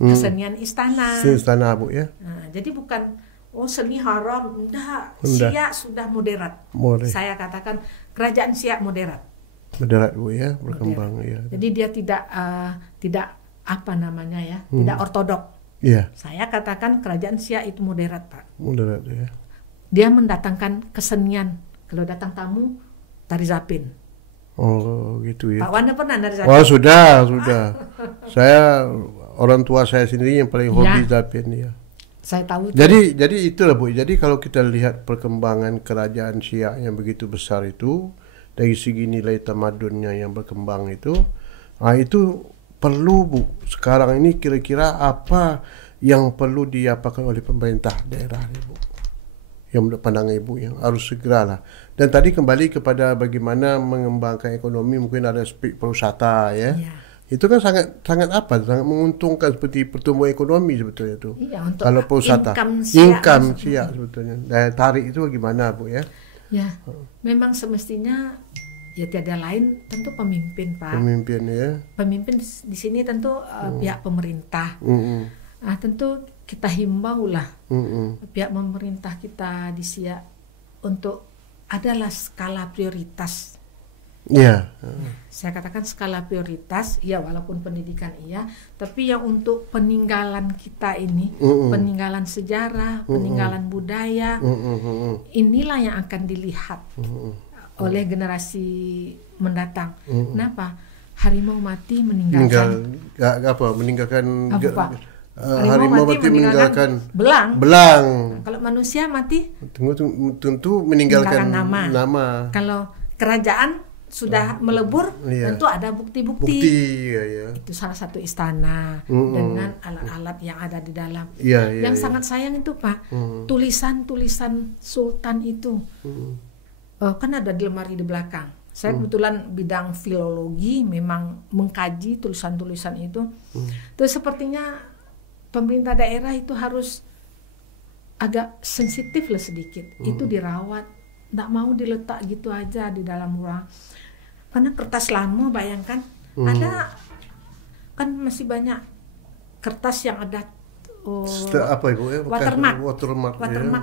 kesenian istana. Istana, Bu ya. Nah, jadi bukan seni haram, enggak. Siak sudah moderat. Saya katakan kerajaan Siak moderat. Moderat, Bu ya, berkembang ya. Jadi dia tidak apa namanya ya, tidak ortodok. Iya. Saya katakan kerajaan Siak itu moderat, Pak. Moderat ya. Dia mendatangkan kesenian. Kalau datang tamu, tari Zapin. Oh, gitu ya. Pak Wanda pernah dari Zapin? Oh, sudah. Saya orang tua saya sendiri yang paling hobi Zapin ya. Saya tahu. Jadi itulah, Bu. Jadi kalau kita lihat perkembangan kerajaan Siak yang begitu besar itu dari segi nilai tamadunnya yang berkembang itu perlu, Bu, sekarang ini kira-kira apa yang perlu diapakan oleh pemerintah daerah ini, Bu? Yang menurut pandangan Ibu yang harus segeralah. Dan tadi kembali kepada bagaimana mengembangkan ekonomi, mungkin ada aspek pariwisata ya. Itu kan sangat menguntungkan seperti pertumbuhan ekonomi sebetulnya itu. Iya, untuk kalau pariwisata, income Siak sebetulnya. Daya tarik itu bagaimana, Bu ya? Ya, memang semestinya ya tiada lain tentu pemimpin, Pak. Pemimpin ya. Pemimpin di sini tentu pihak pemerintah. Tentu kita himbau lah pihak pemerintah kita di Siak untuk adalah skala prioritas. Iya. Saya katakan skala prioritas, ya walaupun pendidikan iya, tapi yang untuk peninggalan kita ini, peninggalan sejarah, peninggalan budaya, inilah yang akan dilihat oleh generasi mendatang. Kenapa? Harimau mati meninggalkan harimau mati meninggalkan belang. Nah, kalau manusia mati tentu meninggalkan nama. Kalau kerajaan sudah melebur, tentu ada bukti-bukti. Itu salah satu istana dengan alat-alat yang ada di dalam. Yang sangat sayang itu Pak, tulisan-tulisan sultan itu. Kan ada di lemari di belakang. Saya kebetulan bidang filologi, memang mengkaji tulisan-tulisan itu. Terus sepertinya pemerintah daerah itu harus agak sensitif lah sedikit. Itu dirawat, nggak mau diletak gitu aja di dalam ruang. Karena kertas lama, bayangkan ada kan masih banyak kertas yang ada watermark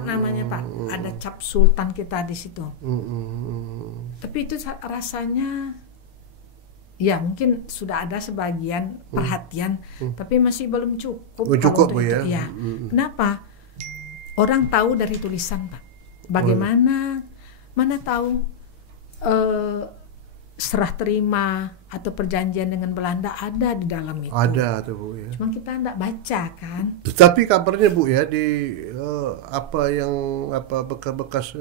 namanya Pak. Ada cap sultan kita di situ. Tapi itu rasanya ya mungkin sudah ada sebagian perhatian, tapi masih belum cukup. Itu. Kenapa? Orang tahu dari tulisan Pak. Bagaimana? Mana tahu serah terima atau perjanjian dengan Belanda ada di dalam itu. Ada tuh Bu ya. Cuma kita enggak baca kan. Tapi kabarnya Bu ya di bekas-bekas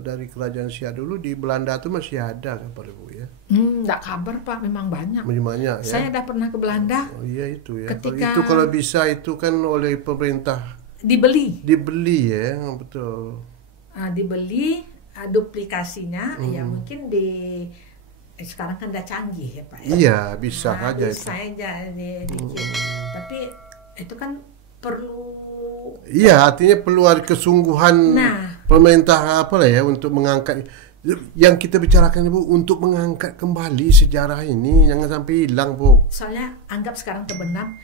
dari kerajaan Siak dulu di Belanda itu masih ada kabar Bu ya. Enggak kabar Pak, memang banyak. Banyak ya. Saya udah pernah ke Belanda. Iya itu ya. Kalau bisa itu kan oleh pemerintah dibeli ya, betul. Dibeli duplikasinya ya mungkin sekarang kan udah canggih ya Pak ya. Iya, bisa aja itu. Saya jadi tapi itu kan perlu. Iya, artinya perlu ada kesungguhan pemerintah untuk mengangkat. Yang kita bicarakan Bu, untuk mengangkat kembali sejarah ini, jangan sampai hilang Bu. Soalnya anggap sekarang terbenam.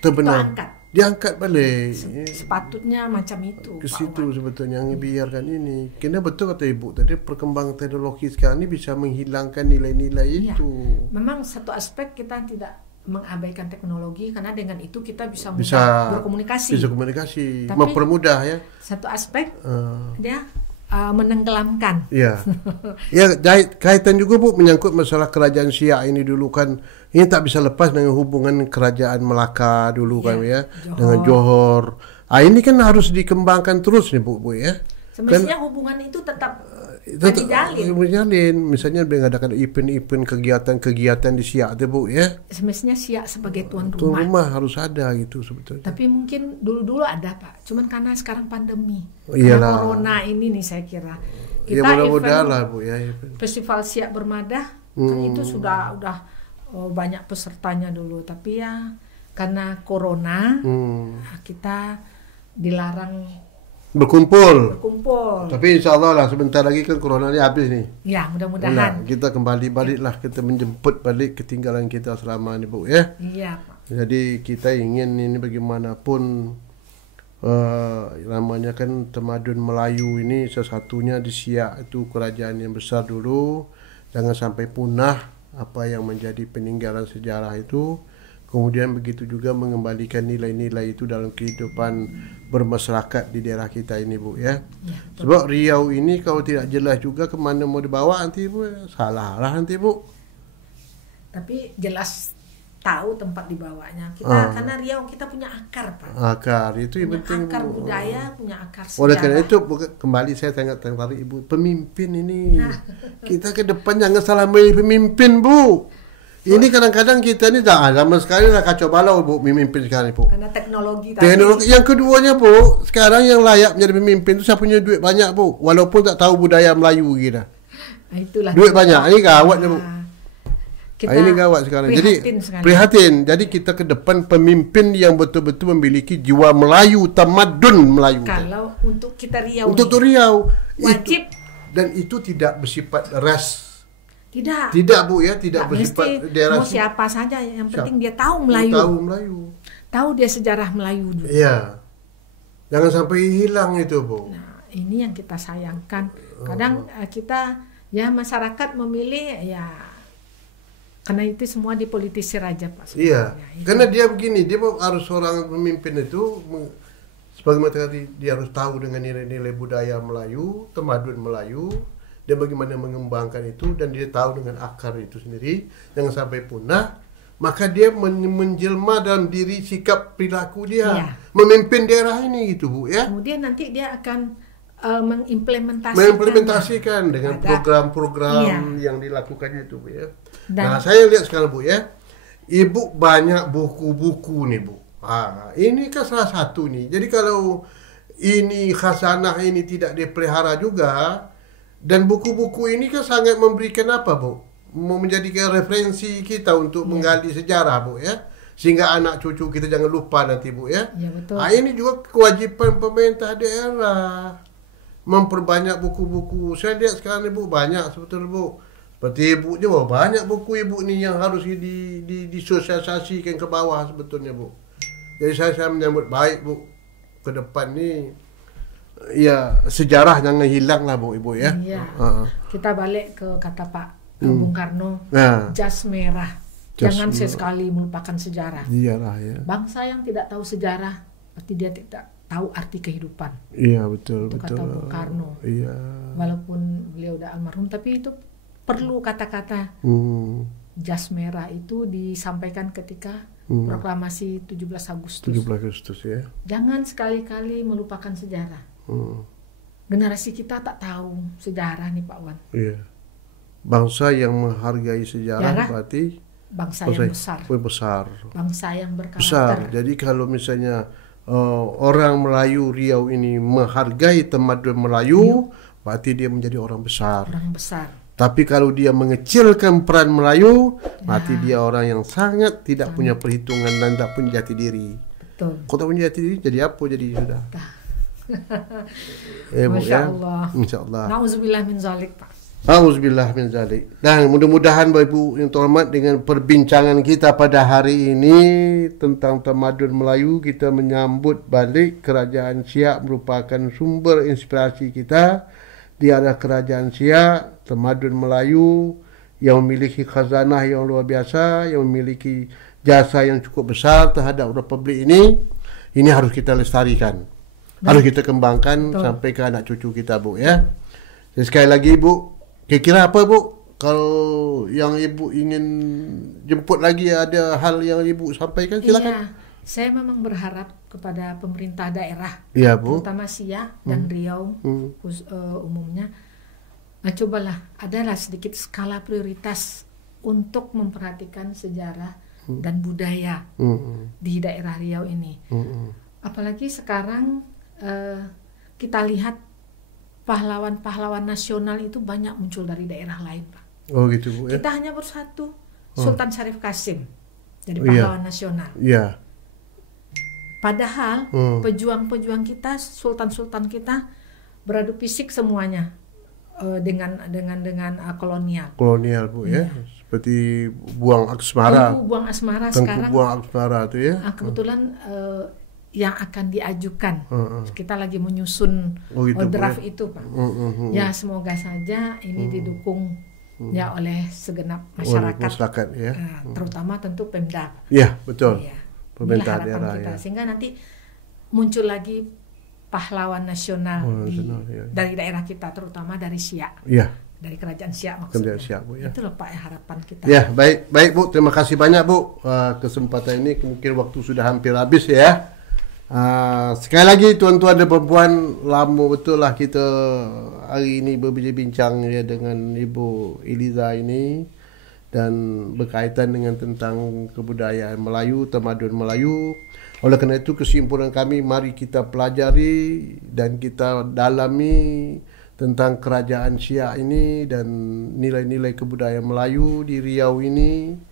Diangkat balik. Sepatutnya macam itu. Ke situ sebetulnya yang biarkan ini. Karena betul kata Ibu tadi, perkembangan teknologi sekarang ini bisa menghilangkan nilai-nilai itu. Memang satu aspek kita tidak mengabaikan teknologi, karena dengan itu kita bisa berkomunikasi. Bisa komunikasi, mempermudah ya. Satu aspek dia menenggelamkan. Ya, kaitan juga Bu menyangkut masalah kerajaan Siak ini dulu kan. Ini tak bisa lepas dengan hubungan kerajaan Melaka dulu kan ya, dengan Johor. Ini kan harus dikembangkan terus nih Bu ya. Semestinya hubungan itu tetap dijalin. Misalnya mengadakan event-event kegiatan di Siak tuh Bu ya. Semestinya Siak sebagai tuan rumah. Tuan rumah harus ada gitu sebetulnya. Tapi mungkin dulu ada Pak. Cuman karena sekarang pandemi. Karena corona ini nih saya kira. Kita mudah-mudahan lah Bu ya. Festival Siak Bermadah kan itu sudah banyak pesertanya dulu. Tapi ya karena corona kita dilarang berkumpul. Tapi insya Allah lah sebentar lagi kan corona ini habis nih. Ya mudah-mudahan. Kita kembali baliklah, kita menjemput balik ketinggalan kita selama ini Bu ya. Iya Pak. Jadi kita ingin ini bagaimanapun namanya kan tamadun Melayu ini sesatunya di Siak itu kerajaan yang besar dulu. Jangan sampai punah apa yang menjadi peninggalan sejarah itu. Kemudian begitu juga mengembalikan nilai-nilai itu dalam kehidupan bermasyarakat di daerah kita ini Bu ya. Sebab Riau ini kalau tidak jelas juga kemana mau dibawa nanti Bu, salah lah nanti Bu. Tapi jelas tahu tempat dibawanya kita, karena Riau kita punya akar Pak. Akar itu yang penting. Akar budaya, punya akar sejarah. Oleh karena itu kembali saya sangat tertarik Ibu, pemimpin ini. Kita ke depan jangan salah memilih pemimpin Bu. Ini kadang-kadang kita ini sama sekali lah kacau balau Bu memimpin sekarang Bu. Karena teknologi. Yang keduanya Bu, sekarang yang layak menjadi pemimpin itu siapa punya duit banyak Bu, walaupun tak tahu budaya Melayu kita. Itulah. Duit banyak, ini gawatnya Bu. Ini gawat sekarang. Jadi prihatin. Jadi kita ke depan pemimpin yang betul-betul memiliki jiwa Melayu, tamadun Melayu. Kalau untuk kita Riau. Untuk Riau wajib. Dan itu tidak bersifat ras. Tidak Bu ya, tidak bersifat daerah. Mau siapa saja, yang penting dia tahu Melayu. Tahu dia sejarah Melayu dulu. Iya. Jangan sampai hilang itu Bu. Nah, ini yang kita sayangkan. Kadang kita masyarakat memilih karena itu semua dipolitisir aja Pak. Iya. Karena dia begini, dia harus seorang pemimpin itu sebagaimana tadi dia harus tahu dengan nilai-nilai budaya Melayu, tamadun Melayu. dia bagaimana mengembangkan itu, dan dia tahu dengan akar itu sendiri jangan sampai punah. Maka dia menjelma dalam diri sikap perilaku dia memimpin daerah ini gitu Bu ya. Kemudian nanti dia akan mengimplementasikan dengan program-program yang dilakukannya itu Bu ya. Nah, saya lihat sekarang Bu ya, Ibu banyak buku-buku nih Bu. Ini kan salah satu nih. Jadi kalau ini khazanah ini tidak dipelihara juga, dan buku-buku ini kan sangat memberikan apa Bu? Menjadikan referensi kita untuk menggali sejarah Bu ya. Sehingga anak cucu kita jangan lupa nanti Bu ya. Iya betul. Ini juga kewajiban pemerintah daerah memperbanyak buku-buku. Saya lihat sekarang Ibu banyak sebetulnya Bu. Seperti Ibu juga banyak buku Ibu ni yang harus disosialisasikan ke bawah sebetulnya Bu. Jadi saya menyambut baik Bu ke depan ni. Ya, sejarah jangan hilang lah Bu Ibu ya. Iya. Kita balik ke kata Pak Bung Karno, jas merah. Jangan sesekali melupakan sejarah. Iyalah ya. Bangsa yang tidak tahu sejarah berarti dia tidak tahu arti kehidupan. Iya betul. Kata Bung Karno. Iya. Walaupun beliau udah almarhum, tapi itu perlu kata-kata jas merah itu disampaikan ketika proklamasi 17 Agustus. 17 Agustus ya. Jangan sekali-kali melupakan sejarah. Generasi kita tak tahu sejarah nih Pak Wan. Iya. Bangsa yang menghargai sejarah berarti bangsa yang besar. Bangsa yang berkarakter. Besar. Jadi kalau misalnya orang Melayu Riau ini menghargai tamadun Melayu, berarti dia menjadi orang besar. Orang besar. Tapi kalau dia mengecilkan peran Melayu, berarti dia orang yang sangat tidak punya perhitungan dan tak punya jati diri. Betul. Kalau tak punya jati diri, jadi apa jadi sudah? Masya Allah. Insya Allah. Nauzubillah min zalik Pak. Auzubillah min zalik. Dan mudah-mudahan Bapak Ibu yang terhormat, dengan perbincangan kita pada hari ini tentang tamadun Melayu, kita menyambut balik kerajaan Siak merupakan sumber inspirasi kita. Dia adalah kerajaan Siak, tamadun Melayu yang memiliki khazanah yang luar biasa, yang memiliki jasa yang cukup besar terhadap republik ini. Ini harus kita lestarikan. Harus kita kembangkan sampai ke anak cucu kita Bu ya. Dan sekali lagi Bu, kira-kira apa Bu kalau yang Ibu ingin jemput lagi, ada hal yang Ibu sampaikan, silakan. Iya, saya memang berharap kepada pemerintah daerah, Bu, terutama Siak dan Riau umumnya, cobalah adalah sedikit skala prioritas untuk memperhatikan sejarah dan budaya di daerah Riau ini. Apalagi sekarang kita lihat pahlawan-pahlawan nasional itu banyak muncul dari daerah lain, Pak. Oh gitu Bu ya. Kita hanya bersatu, Sultan Syarif Kasim jadi pahlawan nasional. Iya. Padahal pejuang-pejuang kita, sultan-sultan kita beradu fisik semuanya dengan kolonial. Kolonial Bu ya. Seperti Buang Asmara. Buang Asmara sekarang. Buang Asmara itu ya. Kebetulan yang akan diajukan, kita lagi menyusun draft itu Pak. Ya semoga saja ini didukung ya oleh segenap masyarakat ya. Terutama tentu Pemda. Ya betul. Ya. Pemerintah Inilah daerah kita. Ya. Sehingga nanti muncul lagi pahlawan nasional dari daerah kita, terutama dari Siak. Iya. Dari kerajaan Siak maksudnya. Siak, Bu, ya. Itu loh Pak harapan kita. Ya, baik Bu, terima kasih banyak Bu. Kesempatan ini mungkin waktu sudah hampir habis ya. Sekali lagi tuan-tuan dan perempuan, lama betul lah kita hari ini berbincang ya dengan Ibu Eliza ini, dan berkaitan dengan tentang kebudayaan Melayu, tamadun Melayu. Oleh kerana itu kesimpulan kami, mari kita pelajari dan kita dalami tentang kerajaan Siak ini dan nilai-nilai kebudayaan Melayu di Riau ini.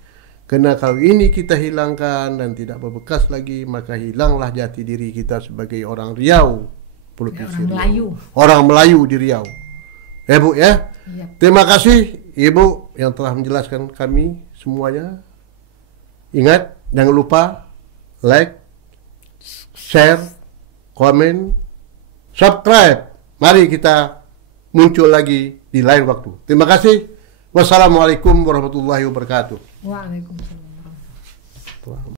Kerana kalau ini kita hilangkan dan tidak berbekas lagi, maka hilanglah jati diri kita sebagai orang Riau. Orang Melayu. Orang Melayu di Riau. Bu ya. Yep. Terima kasih Ibu yang telah menjelaskan kami semuanya. Ingat, jangan lupa like, share, komen, subscribe. Mari kita muncul lagi di lain waktu. Terima kasih. Wassalamualaikum warahmatullahi wabarakatuh. Waalaikumsalam warahmatullahi wabarakatuh.